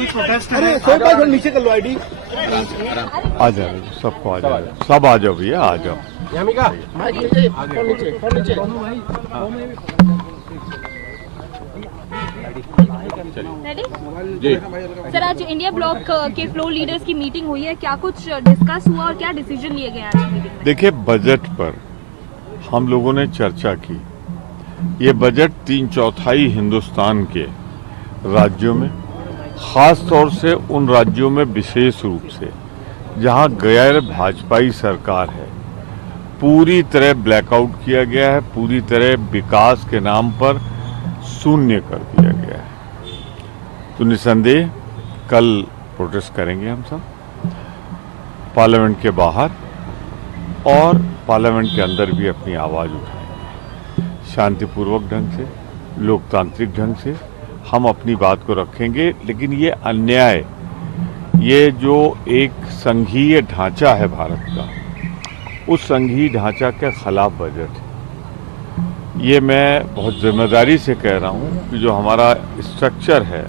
कोई प्रोटेस्ट है? नीचे कर लो आईडी। आ जाओ, सबको आ जाओ, सब आ जाओ भैया, आ जाओ। जी सर, आज इंडिया ब्लॉक के फ्लोर लीडर्स की मीटिंग हुई है, क्या कुछ डिस्कस हुआ और क्या डिसीजन लिए गए आज की मीटिंग में? देखिए, बजट पर हम लोगों ने चर्चा की। ये बजट 3/4 हिंदुस्तान के राज्यों में, खास तौर से उन राज्यों में विशेष रूप से जहां गैर भाजपाई सरकार है, पूरी तरह ब्लैकआउट किया गया है, पूरी तरह विकास के नाम पर शून्य कर दिया गया है। तो निसंदेह कल प्रोटेस्ट करेंगे हम सब, पार्लियामेंट के बाहर और पार्लियामेंट के अंदर भी अपनी आवाज़ उठाएंगे। शांतिपूर्वक ढंग से, लोकतांत्रिक ढंग से हम अपनी बात को रखेंगे। लेकिन ये अन्याय, ये जो एक संघीय ढांचा है भारत का, उस संघीय ढांचा के खिलाफ बजट है। ये मैं बहुत जिम्मेदारी से कह रहा हूँ कि जो हमारा स्ट्रक्चर है,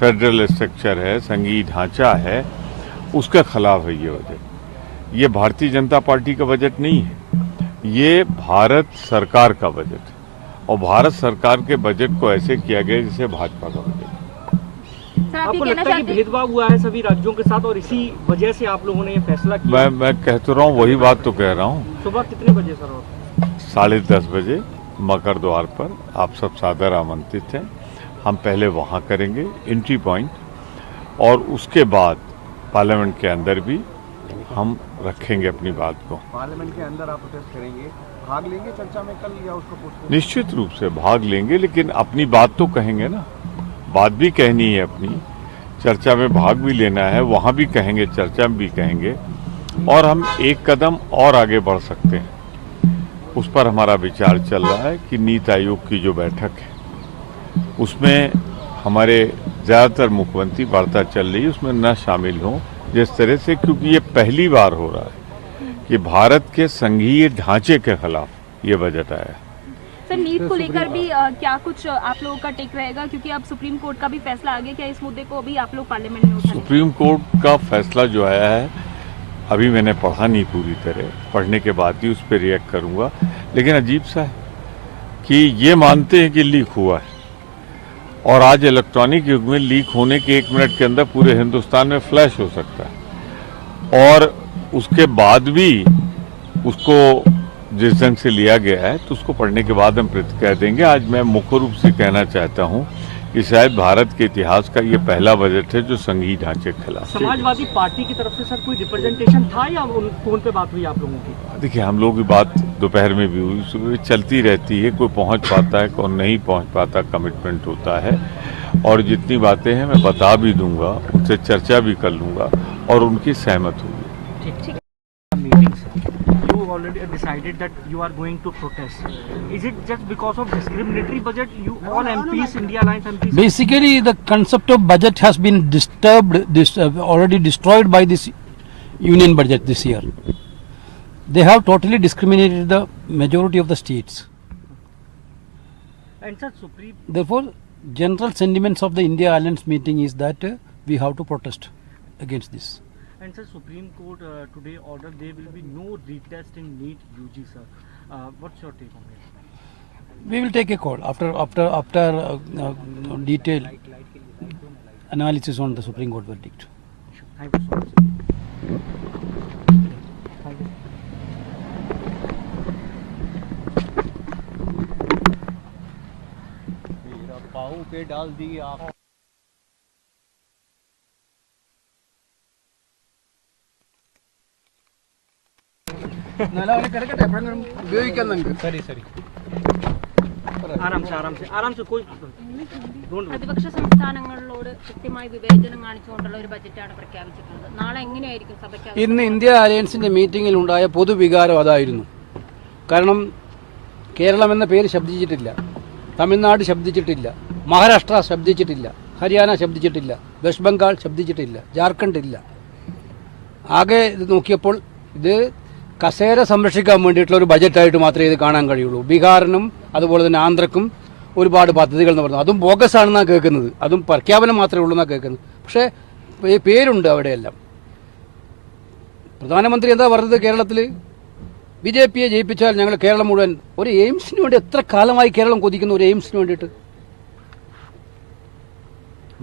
फेडरल स्ट्रक्चर है, संघीय ढांचा है, उसके खिलाफ है ये बजट। ये भारतीय जनता पार्टी का बजट नहीं है, ये भारत सरकार का बजट है। और भारत सरकार के बजट को ऐसे किया गया जैसे भाजपा का बजट। आपको लगता है कि भेदभाव हुआ है सभी राज्यों के साथ और इसी वजह से आप लोगों ने ये फैसला किया? मैं कह तो रहा हूँ, वही बात तो कह रहा हूँ। सुबह कितने बजे सर? 10:30 बजे मकर द्वार पर आप सब सादर आमंत्रित हैं। हम पहले वहाँ करेंगे एंट्री पॉइंट, और उसके बाद पार्लियामेंट के अंदर भी हम रखेंगे अपनी बात को। पार्लियामेंट के अंदर आप प्रोटेस्ट करेंगे, भाग लेंगे चर्चा में कल या उसको पोस्टपोन? निश्चित रूप से भाग लेंगे, लेकिन अपनी बात तो कहेंगे ना, बात भी कहनी है अपनी, चर्चा में भाग भी लेना है, वहाँ भी कहेंगे, चर्चा में भी कहेंगे, और हम एक कदम और आगे बढ़ सकते हैं। उस पर हमारा विचार चल रहा है कि नीति आयोग की जो बैठक है उसमें हमारे ज़्यादातर मुख्यमंत्री वार्ता चल रही है, उसमें न शामिल हों जिस तरह से, क्योंकि ये पहली बार हो रहा है कि भारत के संघीय ढांचे के खिलाफ ये बजट आया है। सर, नीट को लेकर भी क्या कुछ आप लोगों का टेक रहेगा, क्योंकि अब सुप्रीम कोर्ट का भी फैसला आ गया, क्या इस मुद्दे को अभी आप लोग पार्लियामेंट में उठाएंगे? सुप्रीम कोर्ट का फैसला जो आया है, अभी मैंने पढ़ा नहीं पूरी तरह, पढ़ने के बाद ही उस पर रिएक्ट करूंगा। लेकिन अजीब सा है कि ये मानते हैं कि लीक हुआ है, और आज इलेक्ट्रॉनिक युग में लीक होने के 1 मिनट के अंदर पूरे हिंदुस्तान में फ्लैश हो सकता है, और उसके बाद भी उसको जिस ढंग से लिया गया है तो उसको पढ़ने के बाद हम कह देंगे। आज मैं मुख्य रूप से कहना चाहता हूँ कि शायद भारत के इतिहास का ये पहला बजट है जो संघीय ढांचे के खिलाफ। समाजवादी पार्टी की तरफ से सर कोई रिप्रेजेंटेशन था या फोन पे बात हुई आप लोगों की? देखिए, हम लोगों की बात दोपहर में भी हुई, सुबह चलती रहती है, कोई पहुंच पाता है, कोई नहीं पहुंच पाता, कमिटमेंट होता है। और जितनी बातें हैं मैं बता भी दूंगा, उनसे चर्चा भी कर लूंगा और उनकी सहमत होगी। You already decided that you are going to protest. Is it just because of discriminatory budget? You all MPs, India Alliance MPs. Basically, the concept of budget has been already destroyed by this union budget this year. They have totally discriminated the majority of the states. And sir, Supreme. Therefore, general sentiments of the India Alliance meeting is that we have to protest against this. And sir, Supreme Court today ordered there will be no retest in NEET UG, sir. What's your take on it? We will take a call after detailed analysis on the Supreme Court verdict. Thank you so much, sir. Thank you. मेरा पाँव पे डाल दिया। ഉപയോഗിക്കാൻ നമുക്ക് ആരാം സെ कोई പ്രതിപക്ഷ സംസ്ഥാനങ്ങളോട് കൃത്യമായി വിവേചനം കാണിച്ചുകൊണ്ടുള്ള ഒരു ബജറ്റാണ് പ്രഖ്യാപിച്ചിട്ടുള്ളത്. നാളെ എങ്ങനെയായിരിക്കും സഭയ്ക്ക്? ഇന്ന് ഇന്ത്യ അലയൻസിന്റെ മീറ്റിംഗിൽ ഉണ്ടായ പൊതുവികാരം അതായിരുന്നു. കാരണം കേരളം എന്ന പേര് ശബ്ദിച്ചിട്ടില്ല, തമിഴ്നാട് ശബ്ദിച്ചിട്ടില്ല, മഹാരാഷ്ട്ര ശബ്ദിച്ചിട്ടില്ല, ഹരിയാന ശബ്ദിച്ചിട്ടില്ല, വെസ്റ്റ് ബംഗാൾ ശബ്ദിച്ചിട്ടില്ല, ജാർഖണ്ഡ് ഇല്ല. ആകെ ഇത് നോക്കിയപ്പോൾ ഇത് കസേര സംരക്ഷിക്കാൻ വേണ്ടിയിട്ടുള്ള ഒരു ബജറ്റായിട്ട് മാത്രമേ ഇത് കാണാൻ കഴിയുള്ളൂ. ബീഹാറിനും അതുപോലെ തന്നെ ആന്ധ്രക്കും ഒരുപാട് പദ്ധതികൾ എന്ന് പറഞ്ഞു. അതും ബോഗസ് ആണെന്നാണ് കേൾക്കുന്നത്. അതും പ്രഖ്യാപനം മാത്രമേ ഉള്ളൂ എന്നാണ് കേൾക്കുന്നത്. പക്ഷേ പേരുണ്ട് അവിടെയെല്ലാം. പ്രധാനമന്ത്രി എന്താ പറഞ്ഞത്? കേരളത്തിൽ BJPയെ ജയിപ്പിച്ചാൽ ഞങ്ങൾ കേരളം മുഴുവൻ ഒരു എയിംസിന് വേണ്ടി എത്ര കാലമായി കേരളം കൊതിക്കുന്നു, ഒരു എയിംസിന് വേണ്ടിയിട്ട്.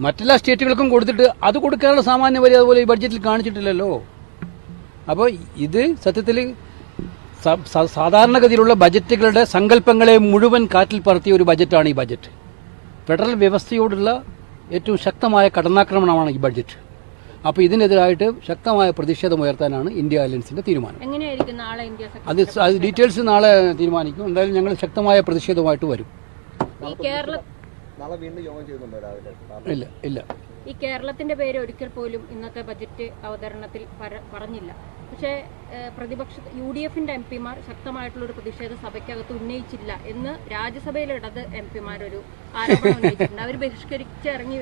മറ്റെല്ലാ സ്റ്റേറ്റുകൾക്കും കൊടുത്തിട്ട് അത് കൊടുക്കാനുള്ള സാമാന്യ വരി അതുപോലെ ഈ ബഡ്ജറ്റിൽ കാണിച്ചിട്ടില്ലല്ലോ. അപ്പോൾ ഇത് സത്യത്തിൽ സാധാരണഗതിയിലുള്ള ബജറ്റുകളുടെ സങ്കല്പങ്ങളെ മുഴുവൻ കാറ്റിൽ പറത്തിയ ഒരു ബജറ്റാണ് ഈ ബജറ്റ്. ഫെഡറൽ വ്യവസ്ഥയോടുള്ള ഏറ്റവും ശക്തമായ കടന്നാക്രമണമാണ് ഈ ബഡ്ജറ്റ്. അപ്പോൾ ഇതിനെതിരായിട്ട് ശക്തമായ പ്രതിഷേധം ഉയർത്താനാണ് ഇന്ത്യ അലയൻസിന്റെ തീരുമാനം. എങ്ങനെയായിരിക്കും നാളെ ഇന്ത്യ അത് ഡീറ്റെയിൽസ് നാളെ തീരുമാനിക്കും. എന്തായാലും ഞങ്ങൾ ശക്തമായ പ്രതിഷേധവുമായിട്ട് വരും. നാളെ വീണ്ടും യോഗം ചെയ്യുന്നുണ്ടോ രാവിലെ? ഇല്ല. ഈ കേരളത്തിന്റെ പേര് ഒരിക്കൽ പോലും ഇന്നത്തെ ബജറ്റ് അവതരണത്തിൽ പറഞ്ഞില്ല. പക്ഷേ പ്രതിപക്ഷ UDFന്റെ MP-മാർ ശക്തമായിട്ടുള്ളൊരു പ്രതിഷേധ സഭയ്ക്കകത്ത് ഉന്നയിച്ചില്ല എന്ന് രാജ്യസഭയിലെ ഇടത് MP-മാർ ഒരു ആരോപണം ഉന്നയിച്ചിട്ടുണ്ട്. അവർ ബഹിഷ്കരിച്ചിറങ്ങി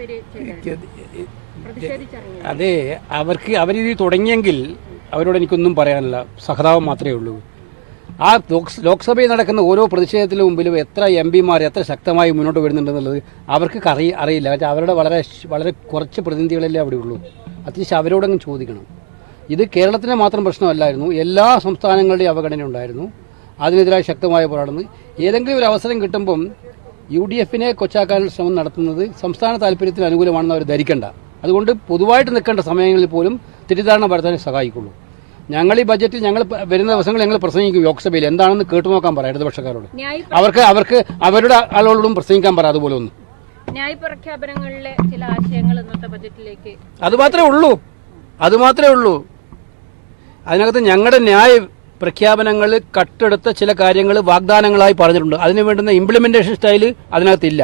പ്രതിഷേധിച്ചിറങ്ങി. അതെ, അവരിത് തുടങ്ങിയെങ്കിൽ അവരോട് എനിക്കൊന്നും പറയാനില്ല, സഹതാപം മാത്രമേ ഉള്ളൂ. ആ ലോക്സഭയിൽ നടക്കുന്ന ഓരോ പ്രതിഷേധത്തിന് മുമ്പിലും എത്ര MP-മാർ എത്ര ശക്തമായി മുന്നോട്ട് വരുന്നുണ്ടെന്നുള്ളത് അവർക്ക് അറിയില്ല. അവരുടെ വളരെ കുറച്ച് പ്രതിനിധികളല്ലേ അവിടെ ഉള്ളൂ. അത്യാവശ്യം അവരോടങ്ങ് ചോദിക്കണം. ഇത് കേരളത്തിൻ്റെ മാത്രം പ്രശ്നമല്ലായിരുന്നു, എല്ലാ സംസ്ഥാനങ്ങളുടെയും അവഗണന ഉണ്ടായിരുന്നു. അതിനെതിരായി ശക്തമായ പോരാടുന്നു. ഏതെങ്കിലും ഒരു അവസരം കിട്ടുമ്പം UDFനെ കൊച്ചാക്കാനുള്ള ശ്രമം നടത്തുന്നത് സംസ്ഥാന താല്പര്യത്തിന് അനുകൂലമാണെന്ന് അവർ ധരിക്കേണ്ട. അതുകൊണ്ട് പൊതുവായിട്ട് നിൽക്കേണ്ട സമയങ്ങളിൽ പോലും തെറ്റിദ്ധാരണ പരത്താനേ സഹായിക്കുള്ളൂ. ഞങ്ങൾ ഈ ബജറ്റിൽ വരുന്ന ദിവസങ്ങൾ ഞങ്ങൾ പ്രസംഗിക്കും ലോക്സഭയിൽ. എന്താണെന്ന് കേട്ടു നോക്കാൻ പറയാം ഇടതുപക്ഷക്കാരോട്. അവർക്ക് അവരുടെ ആളുകളോടും പ്രസംഗിക്കാൻ പറയാം. അതുപോലെ ഒന്നും ന്യായ പ്രഖ്യാപനങ്ങളിലെ ചില ആശയങ്ങൾ ഇന്നത്തെ ബജറ്റിലേക്ക് അത് മാത്രമേ ഉള്ളൂ. അതിനകത്ത് ഞങ്ങളുടെ ന്യായ പ്രഖ്യാപനങ്ങൾ കട്ടെടുത്ത ചില കാര്യങ്ങൾ വാഗ്ദാനങ്ങളായി പറഞ്ഞിട്ടുണ്ട്. അതിന് വേണ്ടുന്ന ഇംപ്ലിമെന്റേഷൻ സ്റ്റൈല് അതിനകത്തില്ല.